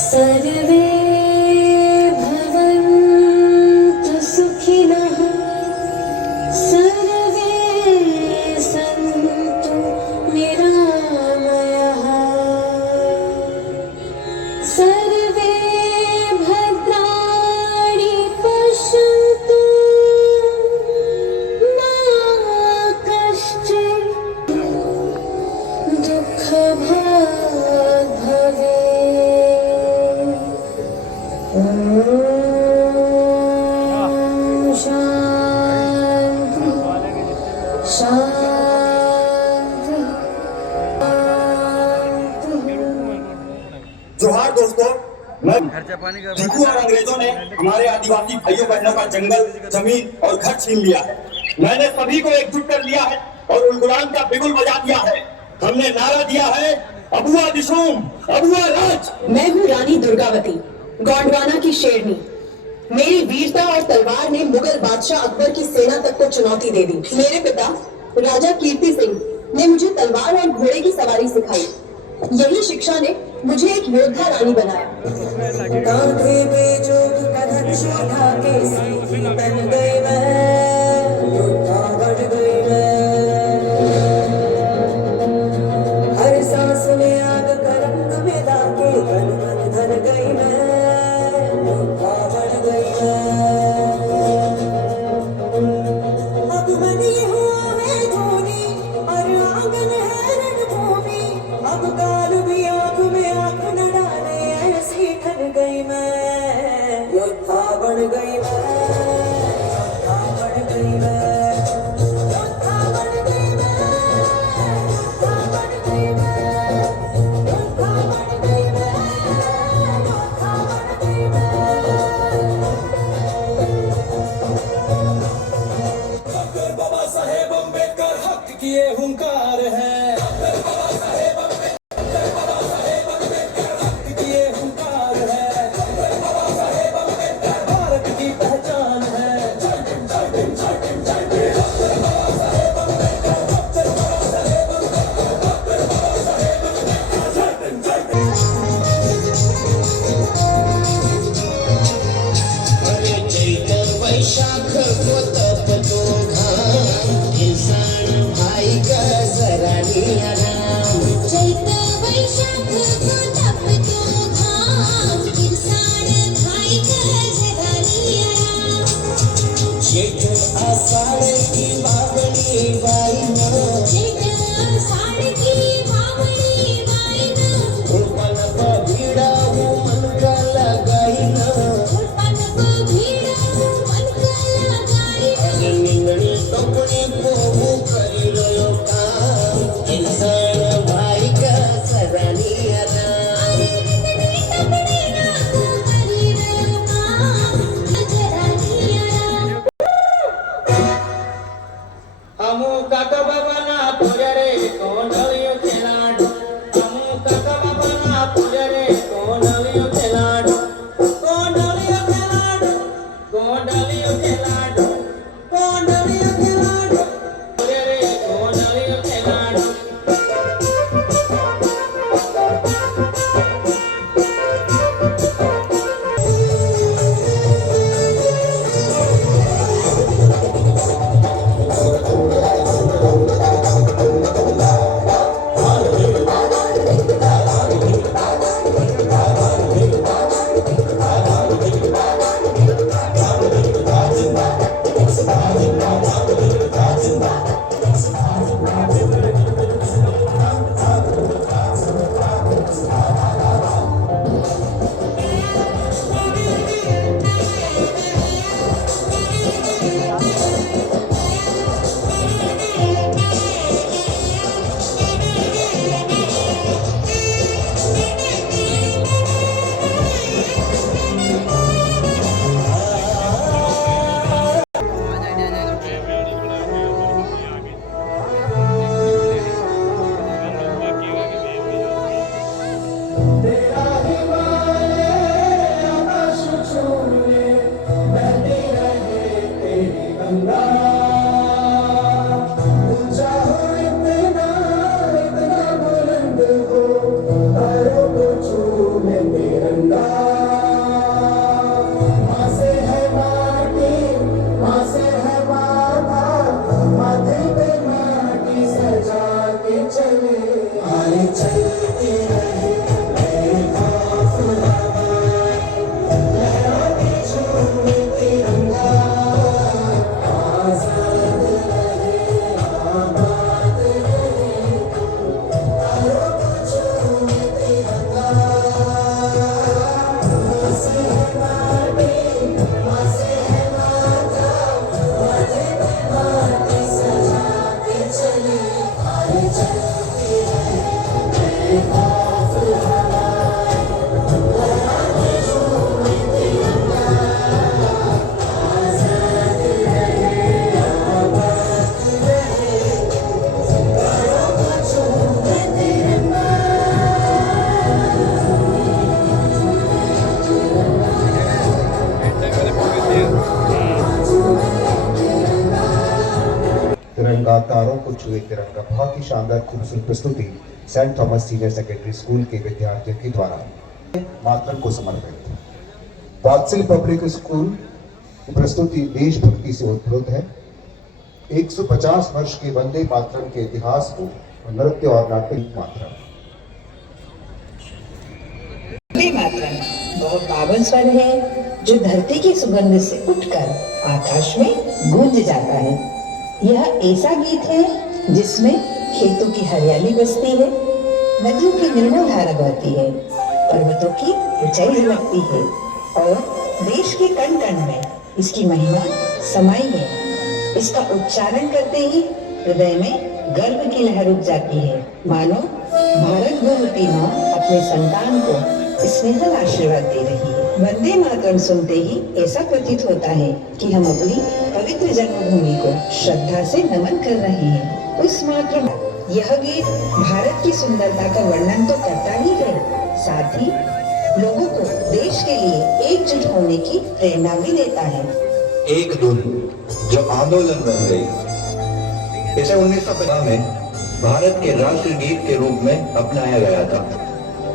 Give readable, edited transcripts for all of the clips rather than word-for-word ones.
सर्वे भवन्तु सुखिनः सर्वे सन्तु निरामयाः सर्वे भद्राणि पश्यन्तु मा कश्चित् दुःखभाग् भवेत्। ॐ शान्ति शान्ति जोहार दोस्तों, मैं टीकू और अंग्रेजों ने हमारे आदिवासी भाइयों बहनों का जंगल, जमीन और घर छीन लिया है। मैंने सभी को एकजुट कर लिया है और उलगुलान का बिगुल बजा दिया है। हमने नारा दिया है, अबुआ दिशोम, अबुआ राज। मैं हूँ रानी दुर्गावती, गोंडवाना की शेरनी। मेरी वीरता और तलवार ने मुगल बादशाह अकबर की सेना तक को चुनौती दे दी। मेरे पिता राजा कीर्ति सिंह ने मुझे तलवार और घोड़े की सवारी सिखाई। यही शिक्षा ने मुझे एक योद्धा रानी बनाया। कांधे पे जोग का धनुष उठा के सीधी बन गई मैं, योद्धा बन गई मैं। हर सांस में आग का रंग मिला के तन मन धन गई मैं, योद्धा बन गई मैं। अब बनी हुआ है धोनी और आंगन है रणभूमि। अब काल भी आंख में आंख न डाले ऐसी ठन गई मैं, योद्धा बन गई मैं, योद्धा बन गई मैं, योद्धा बन गई मैं, योद्धा बन गई मैं, योद्धा बन गई मैं, योद्धा बन गई मैं। डॉक्टर बाबा साहेब अम्बेडकर हक किए हुंकार है। किए हुंकार है, भारत की पहचान है। अरे चैत वैशाख को तप तो घाम, किसान भाई का जरा लिया नाम। चैत वैशाख को तप तो घाम, किसान भाई का जरा लिया नाम। जेठ आषाढ़ की बावली बाईना, जेठ आषाढ़ की बावली बाईना, गोपाल का भीड़ा वो मन का लगाईना। पन को भीड़ा मन का लगाईना। अरे निंगड़ी टोकरी को वो करी रयो काम, किसान भाई का जरा लिया नाम। निंगड़ी टपड़ी ना को करी रयो काम, जरा लिया नाम। अमु काका बाबा ना पुजरे कोंडलियो खेलाडो, अमु काका बाबा ना पुजरे कोंडलियो खेलाडो, कोंडलियो खेलाडो, कोंडलियो खेलाडो, कोंडलियो खेलाडो, पुजरे कोंडलियो खेलाडो। तिरंगा तारों को छुए तिरंगा बहुत ही शानदार खूबसूरत प्रस्तुति saint Thomas senior secondary school के विद्यार्थियों के द्वारा मातरम को समर्पित। वात्सल पब्लिक स्कूल की प्रस्तुति देशभक्ति से उत्प्रोत है। 150 वर्ष के वंदे मातरम के इतिहास को नृत्य और नाट्य मातरम। वंदे मातरम वह पावन स्वर है जो धरती की सुगंध से उठकर आकाश में गूंज जाता है। यह ऐसा गीत है जिसमें खेतों की हरियाली बसती है, नदियों की निर्मल धारा बहती है, पर्वतों की ऊंचाई झलकती है और देश के कण कण में इसकी महिमा समाई है। इसका उच्चारण करते ही हृदय में गर्व की लहर उठ जाती है, मानो भारत भूमि माँ अपने संतान को स्नेहल आशीर्वाद दे रही है। वंदे मातरम सुनते ही ऐसा प्रतीत होता है कि हम अपनी पवित्र जन्मभूमि को श्रद्धा से नमन कर रहे हैं। उस मात्र यह गीत भारत की सुंदरता का वर्णन तो करता ही है, साथ ही लोगों को देश के लिए एकजुट होने की प्रेरणा भी देता है। एक धुन जो आंदोलन बन गई, इसे 1950 में भारत के राष्ट्र गीत के रूप में अपनाया गया था।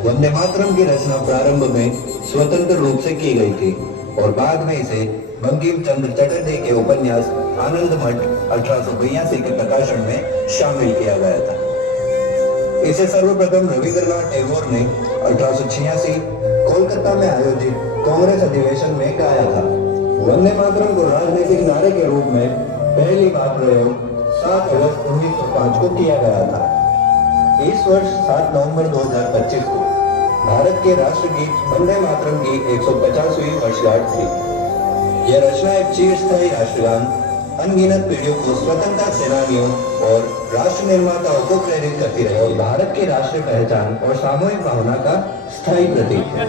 वंदे मातरम की रचना प्रारंभ में स्वतंत्र रूप से की गई थी और बाद में इसे बंकिम चंद्र चटर्जी के उपन्यास आनंद मठ 1882 के प्रकाशन में शामिल किया गया था। इसे सर्वप्रथम रविंद्रनाथ टैगोर ने 1886 कोलकाता में आयोजित कांग्रेस अधिवेशन में गाया था। वंदे मातरम को राजनीतिक नारे के रूप में पहली बार प्रयोग 7 अगस्त 1905 को किया गया था। इस वर्ष 7 नवंबर 2025 को भारत के राष्ट्रगीत वंदे मातरम की 150वीं वर्षगांठ थी। यह रचना एक चिरस्थायी राष्ट्रगान अनगिनत पीढ़ियों को स्वतंत्रता सेनानियों और राष्ट्र निर्माताओं को प्रेरित करती रही और भारत की राष्ट्रीय पहचान और सामूहिक भावना का स्थायी प्रतीक है।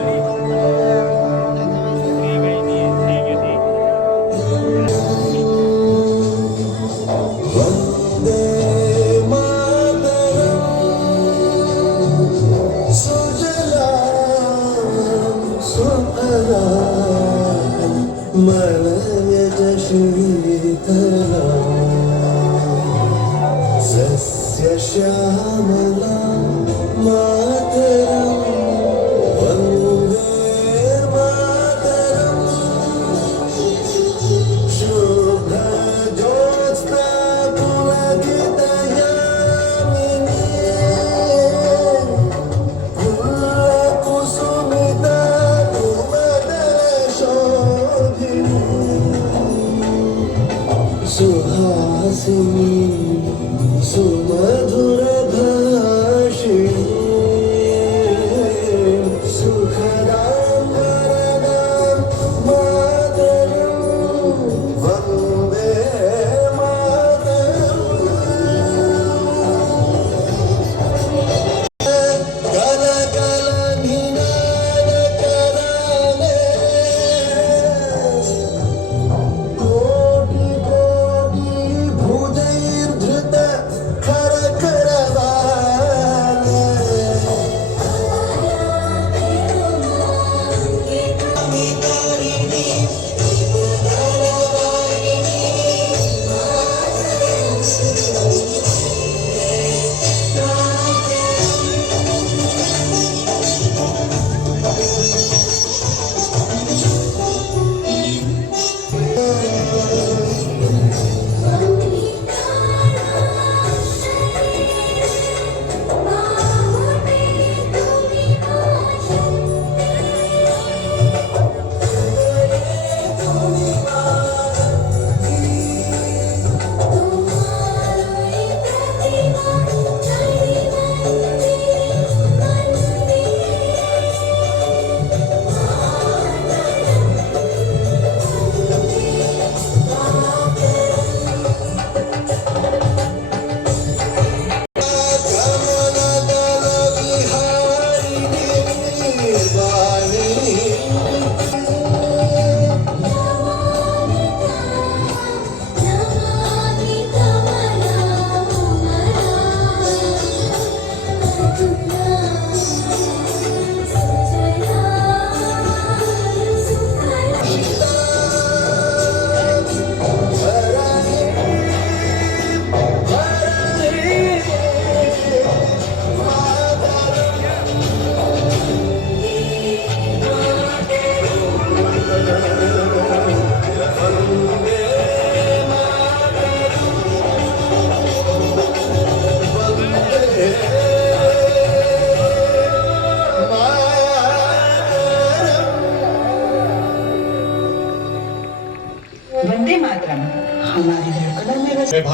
सस्य श्यामला मातरम वंदे मातरम शुभ ज्योत्स्ना पुलकित यामिनी कुसुमिता कुमदल शोभिनी सुहासिनी सुमधुर भाषिणी सुखदां वरदां मातरं वन्दे मातरम्। कल कल निनाद कराले कोटि कोटि भुजैर्धृत खर खर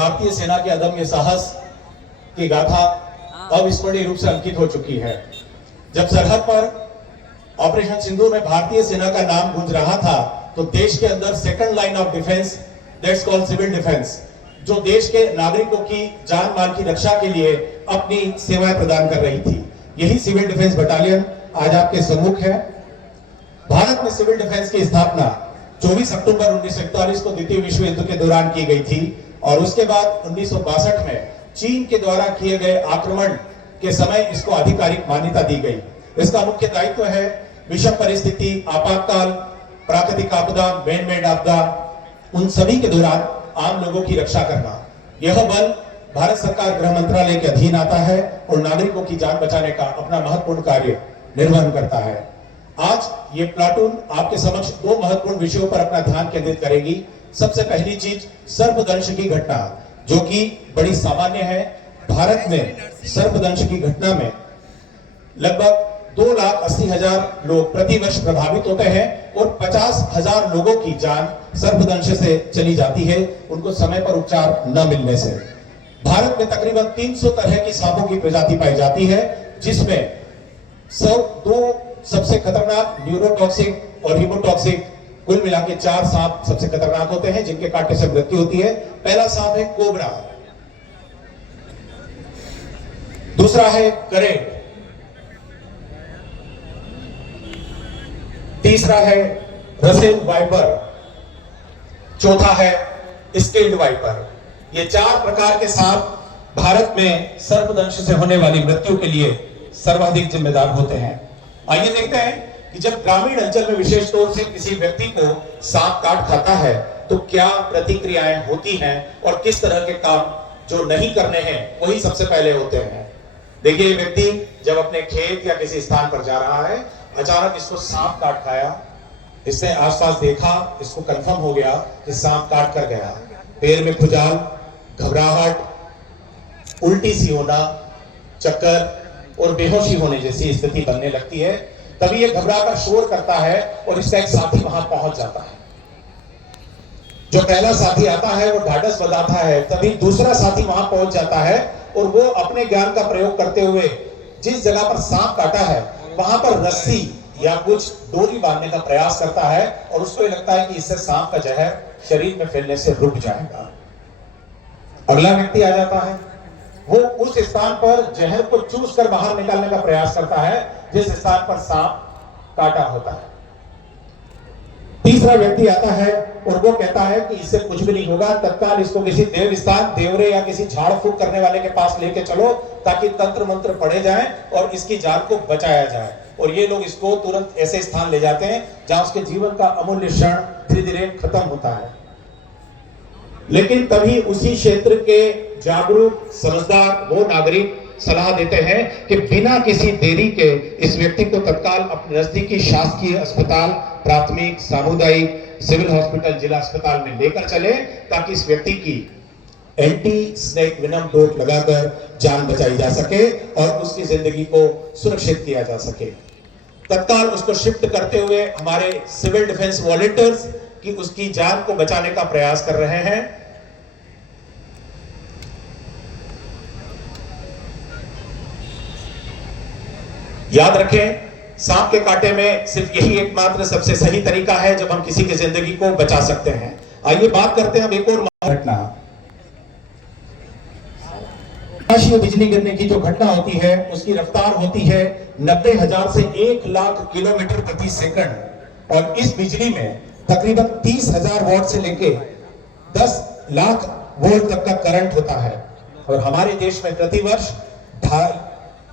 भारतीय सेना के अदम्य साहस की गाथा अविस्मरणीय रूप से अंकित हो चुकी है। जब सरहद पर ऑपरेशन सिंदूर में भारतीय सेना का नाम गूंज रहा था तो देश के अंदर second line of defence, that's called civil defence, जो देश के नागरिकों की जान माल की रक्षा के लिए अपनी सेवाएं प्रदान कर रही थी, यही सिविल डिफेंस बटालियन आज आपके सम्मुख है। भारत में सिविल डिफेंस की स्थापना 24 अक्टूबर 1941 को द्वितीय विश्व युद्ध के दौरान की गई थी और उसके बाद 1962 में चीन के द्वारा किए गए आक्रमण के समय इसको आधिकारिक मान्यता दी गई। इसका मुख्य दायित्व है विषम परिस्थिति, आपातकाल, प्राकृतिक आपदा, मैन मेड आपदा, उन सभी के दौरान आम लोगों की रक्षा करना। यह बल भारत सरकार गृह मंत्रालय के अधीन आता है और नागरिकों की जान बचाने का अपना महत्वपूर्ण कार्य निर्वहन करता है। आज ये प्लाटून आपके समक्ष दो महत्वपूर्ण विषयों पर अपना ध्यान केंद्रित करेगी। सबसे पहली चीज सर्पदंश की घटना, जो कि बड़ी सामान्य है। भारत में सर्पदंश की घटना में लगभग 2,80,000 लोग प्रति वर्ष प्रभावित होते हैं और 50,000 लोगों की जान सर्पदंश से चली जाती है, उनको समय पर उपचार न मिलने से। भारत में तकरीबन 300 तरह की सांपों की प्रजाति पाई जाती है, जिसमें दो सबसे खतरनाक न्यूरोटॉक्सिक और हीमोटॉक्सिक, कुल मिला के 4 सांप सबसे खतरनाक होते हैं जिनके काटने से मृत्यु होती है। पहला सांप है कोबरा, दूसरा है करेंट, तीसरा है रसेल वाइपर, चौथा है स्केल्ड वाइपर। ये 4 प्रकार के सांप भारत में सर्पदंश से होने वाली मृत्यु के लिए सर्वाधिक जिम्मेदार होते हैं। आइए देखते हैं कि जब ग्रामीण अंचल में विशेष तौर से किसी व्यक्ति को सांप काट खाता है तो क्या प्रतिक्रियाएं होती हैं और किस तरह के काम जो नहीं करने हैं वही सबसे पहले होते हैं। देखिए, ये व्यक्ति जब अपने खेत या किसी स्थान पर जा रहा है, अचानक इसको सांप काट खाया, इसने आसपास देखा, इसको कंफर्म हो गया कि सांप काट कर गया। पैर में खुजाल, घबराहट, उल्टी सी होना, चक्कर और बेहोशी होने जैसी स्थिति बनने लगती है। तभी ये घबराकर शोर करता है और इसका एक साथी वहां पहुंच जाता है। जो पहला साथी आता है वो ढाढ़स बंधाता है, तभी दूसरा साथी वहां पहुंच जाता है और वो अपने ज्ञान का प्रयोग करते हुए जिस जगह पर सांप काटा है वहां पर रस्सी या कुछ डोरी बांधने का प्रयास करता है और उसको लगता है कि इससे सांप का जहर शरीर में फैलने से रुक जाएगा। अगला व्यक्ति आ जाता है, वो उस स्थान पर जहर को चूस कर बाहर निकालने का प्रयास करता है जिस स्थान पर सांप काटा होता है। तीसरा व्यक्ति आता है और वो कहता है कि इससे कुछ भी नहीं होगा, तत्काल इसको किसी देव स्थान, देवरे या किसी झाड़ फूक करने वाले के पास लेके चलो ताकि तंत्र मंत्र पढ़े जाएं और इसकी जान को बचाया जाए। और ये लोग इसको तुरंत ऐसे स्थान ले जाते हैं जहां उसके जीवन का अमूल्य क्षण धीरे धीरे खत्म होता है। लेकिन तभी उसी क्षेत्र के जागरूक समझदार वो नागरिक सलाह देते हैं कि बिना किसी देरी के इस व्यक्ति को तत्काल अपने नजदीकी शासकीय अस्पताल, प्राथमिक, सामुदायिक, सिविल हॉस्पिटल, जिला अस्पताल में लेकर चले ताकि इस व्यक्ति की एंटी स्नेक वेनम डोज लगाकर जान बचाई जा सके और उसकी जिंदगी को सुरक्षित किया जा सके। तत्काल उसको शिफ्ट करते हुए हमारे सिविल डिफेंस वॉलंटियर्स की उसकी जान को बचाने का प्रयास कर रहे हैं। याद रखें, सांप के कांटे में सिर्फ यही एकमात्र सबसे सही तरीका है जब हम किसी की जिंदगी को बचा सकते हैं। आइए बात करते हैं अब एक और घटना। आकाशीय बिजली गिरने की जो घटना होती है उसकी रफ्तार होती है 90,000 से 1,00,000 किलोमीटर प्रति सेकंड और इस बिजली में तकरीबन 30,000 वॉट से लेके 10 लाख वोल्ट तक का करंट होता है और हमारे देश में प्रतिवर्ष 2,500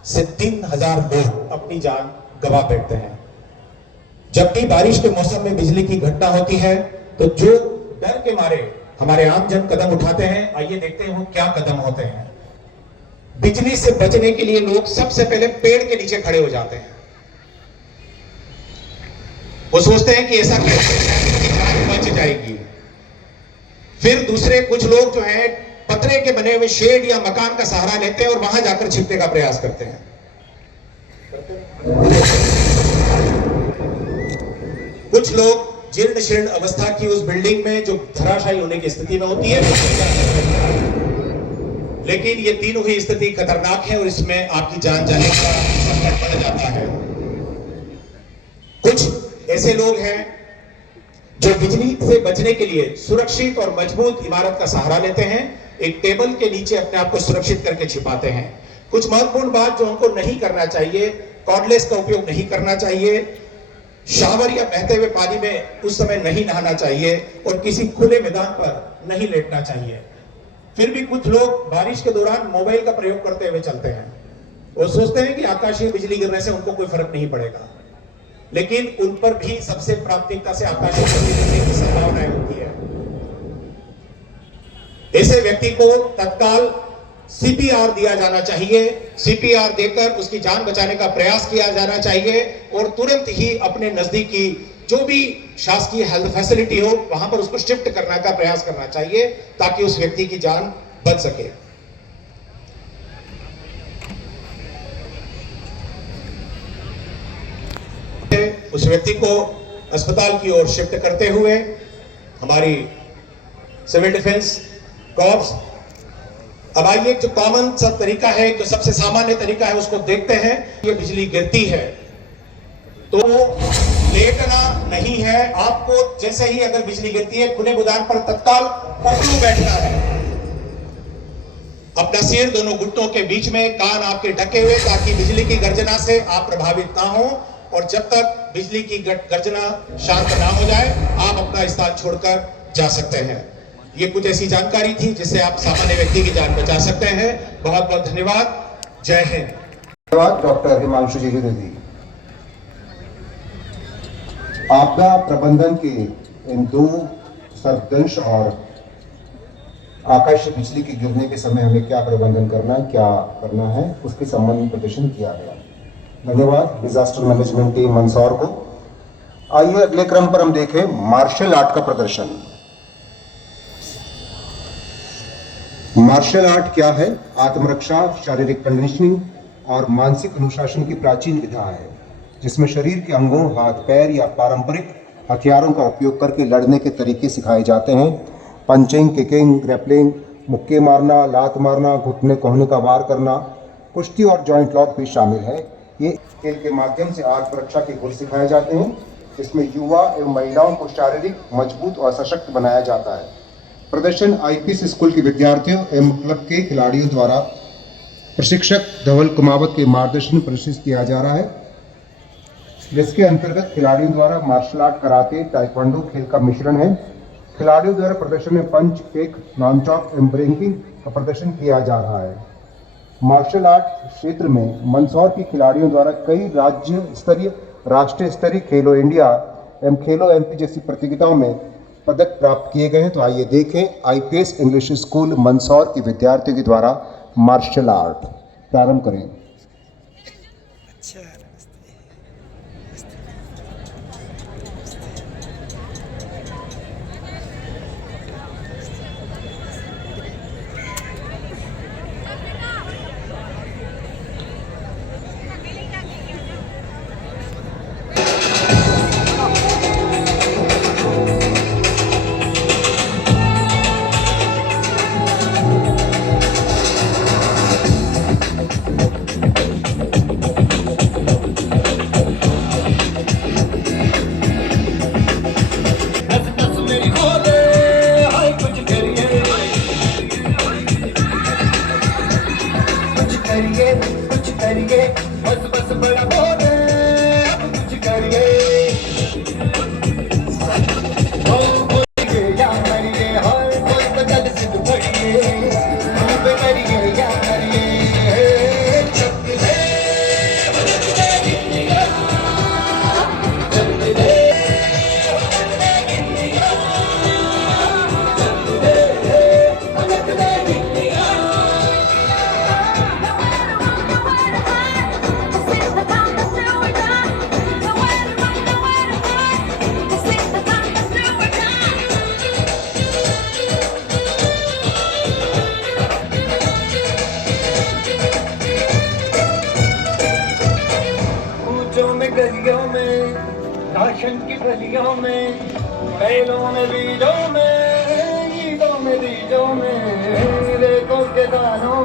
से 3,000 लोग अपनी जान गंवा बैठते हैं। जब भी बारिश के मौसम में बिजली की घटना होती है तो जो डर के मारे हमारे आम जन कदम उठाते हैं, आइए देखते हैं वो क्या कदम होते हैं। बिजली से बचने के लिए लोग सबसे पहले पेड़ के नीचे खड़े हो जाते हैं। वो सोचते हैं कि ऐसा जान बच जाएगी। फिर दूसरे कुछ लोग जो हैं पतरे के बने हुए शेड या मकान का सहारा लेते हैं और वहां जाकर छिपने का प्रयास करते हैं। कुछ लोग जीर्ण शीर्ण अवस्था की उस बिल्डिंग में जो धराशायी होने की स्थिति में होती है लेकिन ये तीनों ही स्थिति खतरनाक है और इसमें आपकी जान जाने का संकट बढ़ जाता है। कुछ ऐसे लोग हैं जो बिजली से बचने के लिए सुरक्षित और मजबूत इमारत का सहारा लेते हैं, एक टेबल के नीचे अपने आप को सुरक्षित करके छिपाते हैं। कुछ महत्वपूर्ण बात जो उनको नहीं करना चाहिए, कॉर्डलेस का उपयोग नहीं करना चाहिए, शावर या बहते हुए पानी में उस समय नहीं नहाना चाहिए और किसी खुले मैदान पर नहीं लेटना चाहिए। फिर भी कुछ लोग बारिश के दौरान मोबाइल का प्रयोग करते हुए चलते हैं। वो सोचते हैं कि आकाशीय बिजली गिरने से उनको कोई फर्क नहीं पड़ेगा, लेकिन उन पर भी सबसे प्राथमिकता से आकाशीय बिजली गिरने की संभावनाएं होती है। ऐसे व्यक्ति को तत्काल सीपीआर दिया जाना चाहिए। सीपीआर देकर उसकी जान बचाने का प्रयास किया जाना चाहिए और तुरंत ही अपने नजदीकी जो भी शासकीय हेल्थ फैसिलिटी हो वहां पर उसको शिफ्ट करने का प्रयास करना चाहिए ताकि उस व्यक्ति की जान बच सके। उस व्यक्ति को अस्पताल की ओर शिफ्ट करते हुए हमारी सिविल डिफेंस कॉर्प्स, अब आइए जो कॉमन सा तरीका है, जो सबसे सामान्य तरीका है उसको देखते हैं। ये बिजली गिरती है तो लेटना नहीं है आपको। जैसे ही अगर बिजली गिरती है खुले मैदान पर तत्काल उल्टू बैठना है, अपना सिर दोनों घुटनों के बीच में, कान आपके ढके हुए, ताकि बिजली की गर्जना से आप प्रभावित ना हो। और जब तक बिजली की गर्जना शांत ना हो जाए आप अपना स्थान छोड़कर जा सकते हैं। ये कुछ ऐसी जानकारी थी जिससे आप सामान्य व्यक्ति की जान बचा सकते हैं। बहुत बहुत धन्यवाद। जय हिंद। धन्यवाद डॉक्टर हिमांशु जी द्विवेदी। आपदा प्रबंधन के इन दो सर्पदंश और आकाशीय बिजली के गिरने के समय हमें क्या प्रबंधन करना है, क्या करना है, उसके संबंध में प्रदर्शन किया गया। धन्यवाद डिजास्टर मैनेजमेंट टीम मंदसौर को। आइए अगले क्रम पर हम देखें मार्शल आर्ट का प्रदर्शन। मार्शल आर्ट क्या है? आत्मरक्षा, शारीरिक कंडीशनिंग और मानसिक अनुशासन की प्राचीन विधा है जिसमें शरीर के अंगों, हाथ पैर या पारंपरिक हथियारों का उपयोग करके लड़ने के तरीके सिखाए जाते हैं। पंचिंग, किकिंग, ग्रैपलिंग, मुक्के मारना, लात मारना, घुटने कोहने का वार करना, कुश्ती और जॉइंट लॉक भी शामिल है। ये खेल के माध्यम से आत्मरक्षा के गुण सिखाए जाते हैं जिसमें युवा एवं महिलाओं को शारीरिक मजबूत और सशक्त बनाया जाता है। प्रदर्शन आईपीएस स्कूल के विद्यार्थियों एवं क्लब के खिलाड़ियों द्वारा प्रशिक्षक धवल कुमावत के मार्गदर्शन में प्रशिक्षित किया जा रहा है, जिसके अंतर्गत खिलाड़ियों द्वारा मार्शल आर्ट, कराटे, ताइक्वांडो खेल का मिश्रण है। खिलाड़ियों द्वारा प्रदर्शन में पंच, किक, नॉन चॉप एवं ब्रेकिंग का प्रदर्शन किया जा रहा है। मार्शल आर्ट क्षेत्र में मंदसौर के खिलाड़ियों द्वारा कई राज्य स्तरीय, राष्ट्रीय स्तरीय खेलो इंडिया एवं खेलो एमपी जैसी प्रतियोगिताओं में पदक प्राप्त किए गए हैं। तो आइए देखें आईपीएस इंग्लिश स्कूल मंदसौर के विद्यार्थियों के द्वारा मार्शल आर्ट। प्रारंभ करें। कुछ करिए बस बस बड़ा बोले अब कुछ करिए या करिए हर कोई बदल सिद्ध करिए करिए या करिए गलियों में, राशन की गलियों में, बैलों में, बीजों में, ईदों में, बीजों में, रेतों के दानों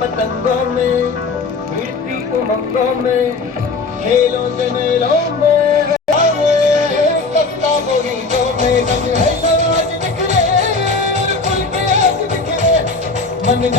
पतंगों में, भिड़ती उमंगों में, खेलों से मेलों में, कविता बोलीं में, रंग है समाज बिखरे, फूल के आज बिखरे, मन